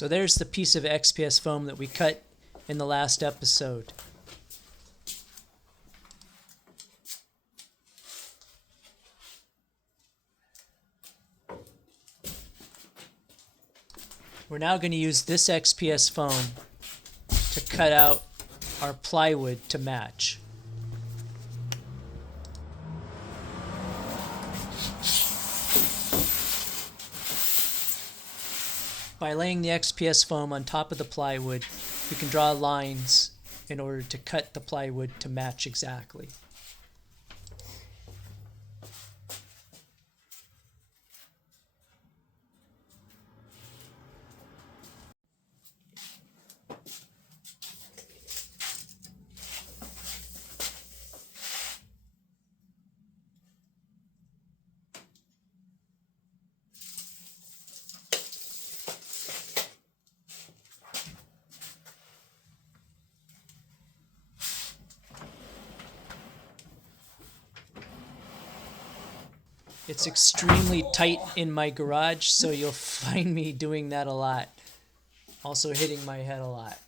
So there's the piece of XPS foam that we cut in the last episode. We're now going to use this XPS foam to cut out our plywood to match. By laying the XPS foam on top of the plywood, we can draw lines in order to cut the plywood to match exactly. It's extremely tight in my garage, so you'll find me doing that a lot. Also hitting my head a lot.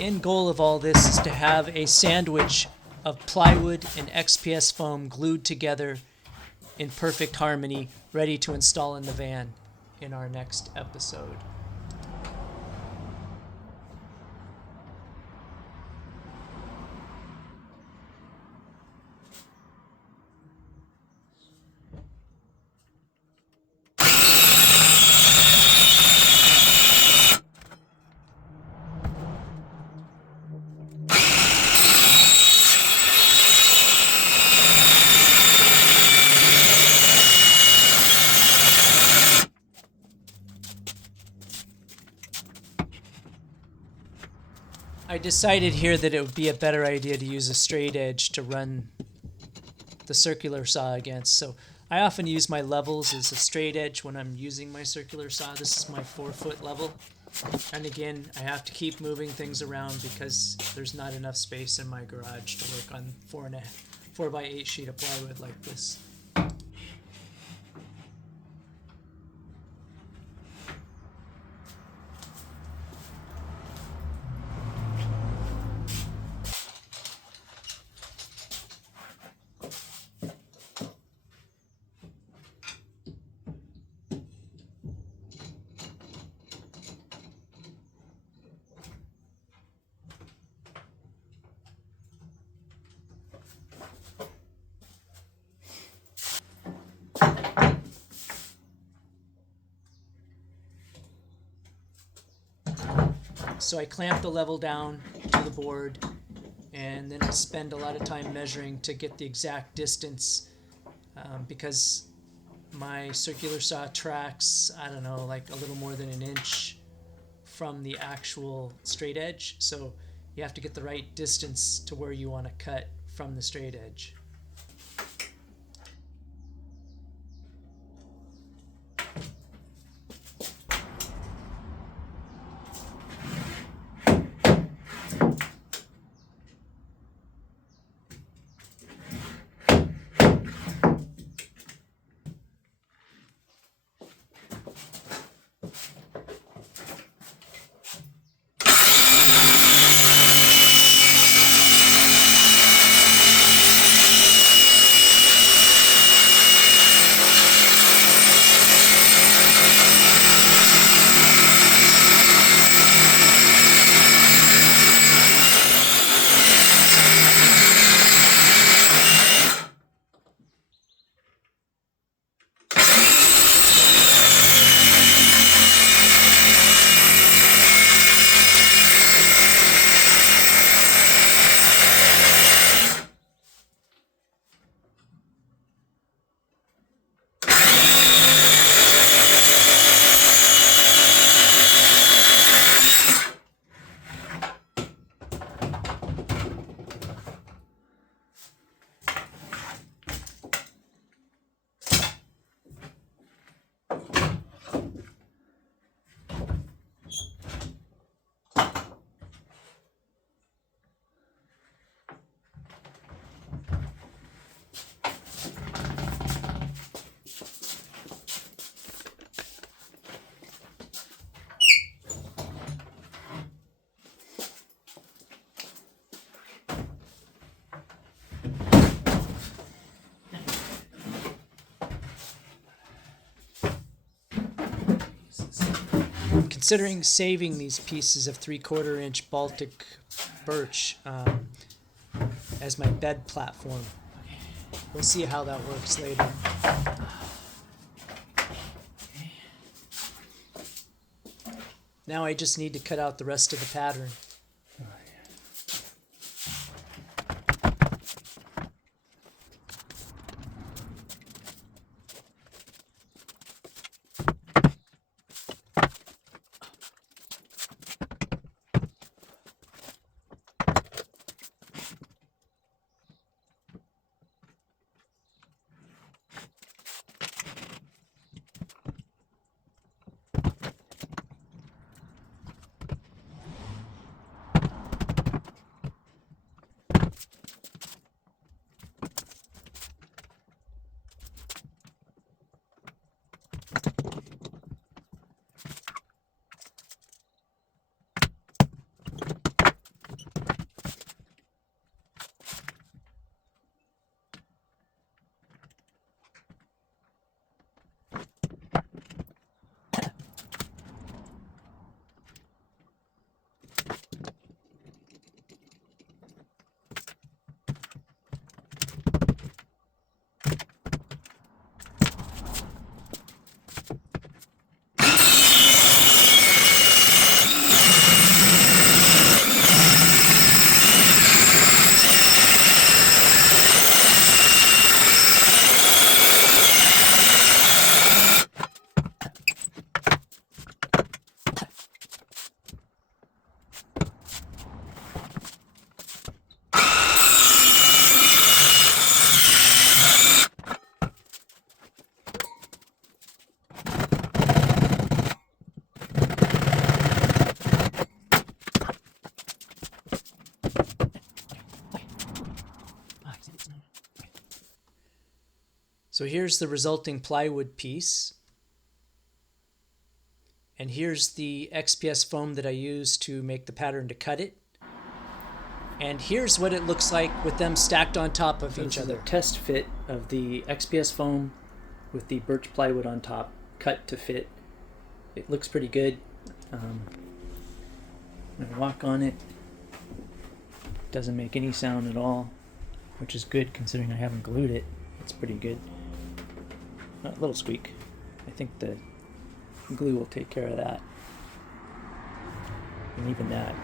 The end goal of all this is to have a sandwich of plywood and XPS foam glued together in perfect harmony, ready to install in the van in our next episode. I decided here that it would be a better idea to use a straight edge to run the circular saw against. So I often use my levels as a straight edge when I'm using my circular saw. This is my 4-foot level. And again, I have to keep moving things around because there's not enough space in my garage to work on 4x8 sheet of plywood like this. So I clamp the level down to the board, and then I spend a lot of time measuring to get the exact distance, because my circular saw tracks, I don't know, like a little more than an inch from the actual straight edge. So you have to get the right distance to where you want to cut from the straight edge. Considering saving these pieces of 3/4 inch Baltic birch as my bed platform. We'll see how that works later. Now I just need to cut out the rest of the pattern. So here's the resulting plywood piece. And here's the XPS foam that I used to make the pattern to cut it. And here's what it looks like with them stacked on top of each other. Test fit of the XPS foam with the birch plywood on top, cut to fit. It looks pretty good. I'm gonna walk on it. Doesn't make any sound at all, which is good considering I haven't glued it. It's pretty good. A little squeak. I think the glue will take care of that. And even that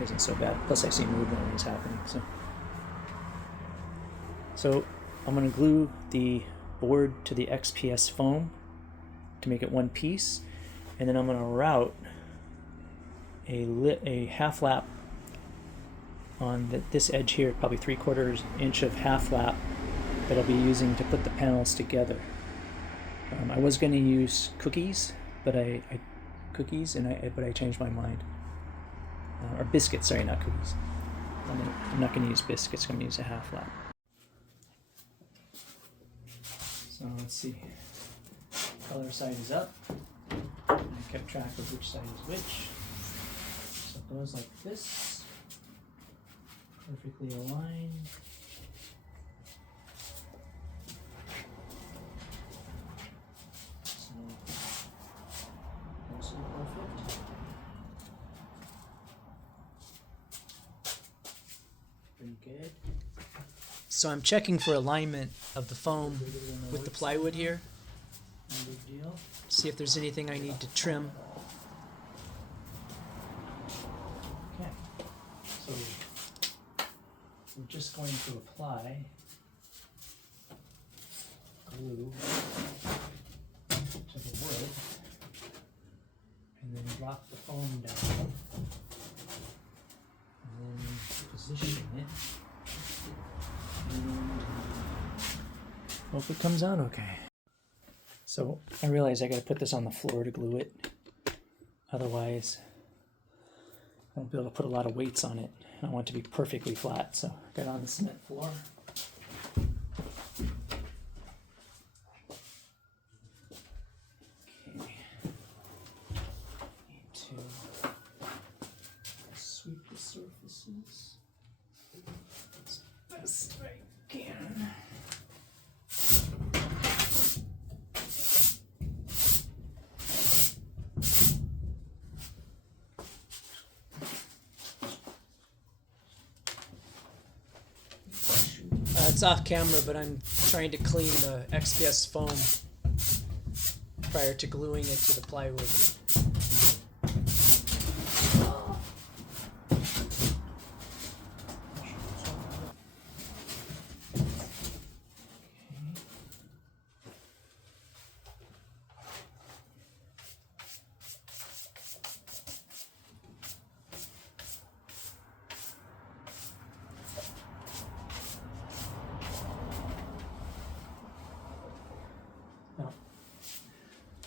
isn't so bad. Plus I see movement when it's happening. So I'm going to glue the board to the XPS foam to make it one piece. And then I'm going to route a half lap on this edge here, probably 3/4 inch of half lap that I'll be using to put the panels together. I was going to use cookies, but I changed my mind. Or biscuits, sorry, not cookies. I'm not going to use biscuits. I'm going to use a half lap. So let's see. Color side is up. I kept track of which side is which. So it goes like this. Perfectly aligned. So also perfect. Pretty good. So I'm checking for alignment of the foam with the plywood here. No big deal. See if there's anything I need to trim. Okay. So we're just going to apply glue to the wood and then lock the foam down and then position it and hope it comes out okay. So I realize I got to put this on the floor to glue it, otherwise I won't be able to put a lot of weights on it. I want it to be perfectly flat, so I got it on the cement floor. Okay. Need to sweep the surfaces as best I can. It's off camera, but I'm trying to clean the XPS foam prior to gluing it to the plywood.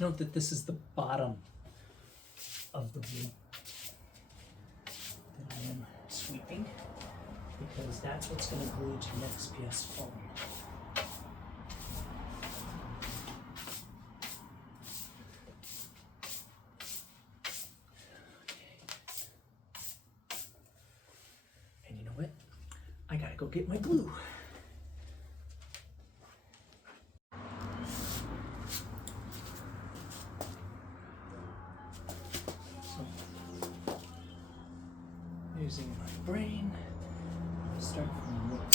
Note that this is the bottom of the wood that I am sweeping, because that's what's going to glue to the XPS foam. And you know what? I gotta go get my glue. Using my brain, start from the middle.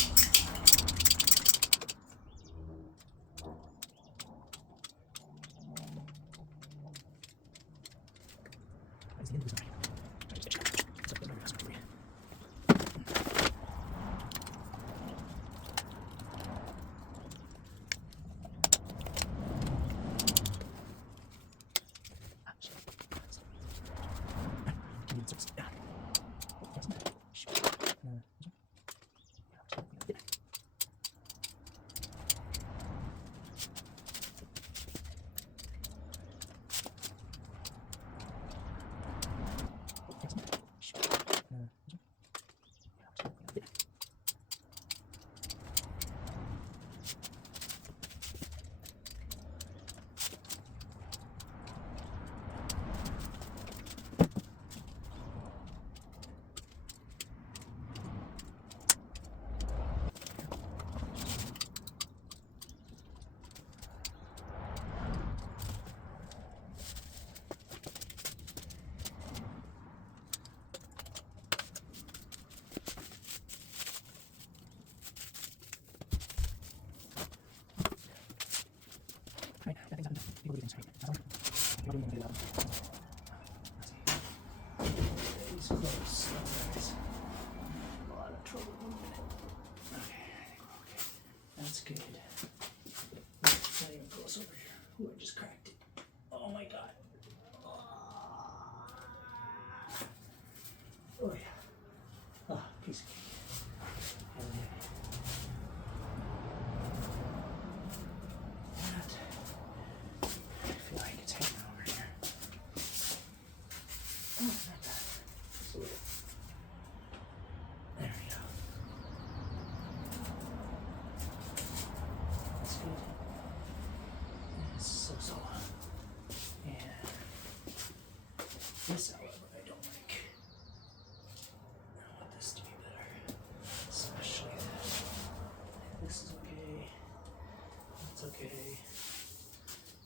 That's okay.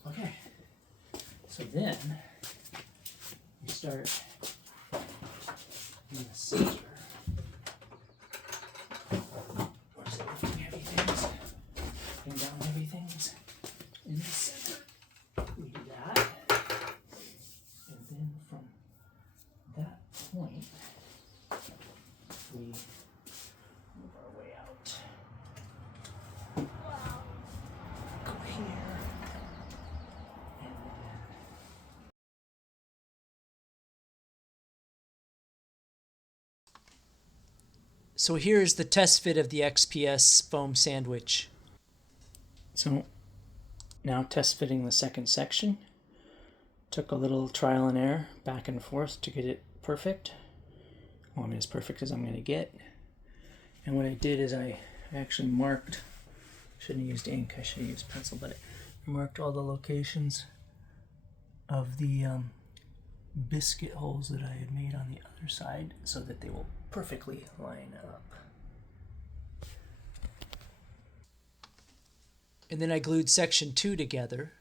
Okay. So then you start in the center. Where's it lifting heavy things? Putting down heavy things in the center. We do that. And then from that point, we move our way out. Go here. And then so here's the test fit of the XPS foam sandwich. So now test fitting the second section. Took a little trial and error back and forth to get it perfect. Well, I mean, as perfect as I'm going to get. And what I did is I actually marked, shouldn't have used ink, I should have used pencil, but I marked all the locations of the biscuit holes that I had made on the other side so that they will perfectly line up. And then I glued section 2 together.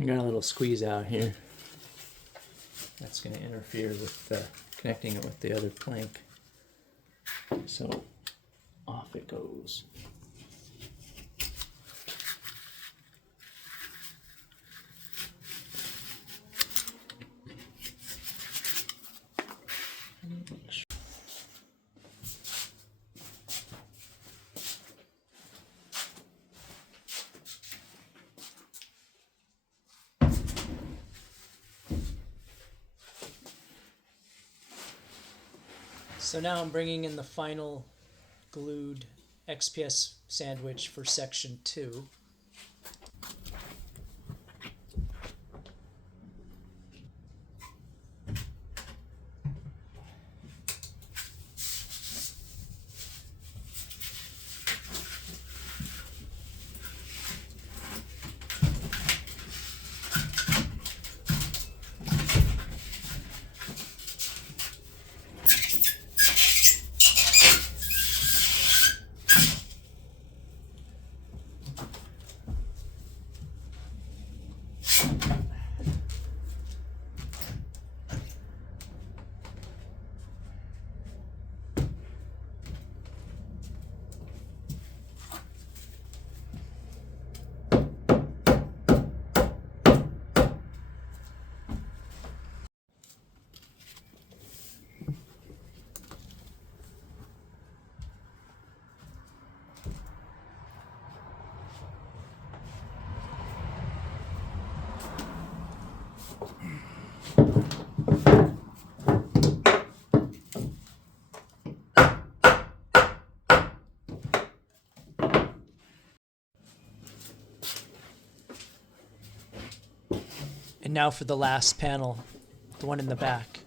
I got a little squeeze out here. That's going to interfere with connecting it with the other plank. So off it goes. So now I'm bringing in the final glued XPS sandwich for section 2. And now for the last panel, the one in the back.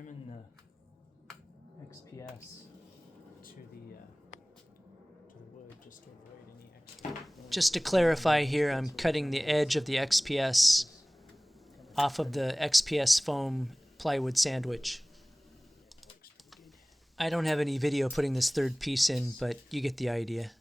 trimming the XPS to the wood just to avoid any extra. Just to clarify here, I'm cutting the edge of the XPS off of the XPS foam plywood sandwich. I don't have any video putting this third piece in, but you get the idea.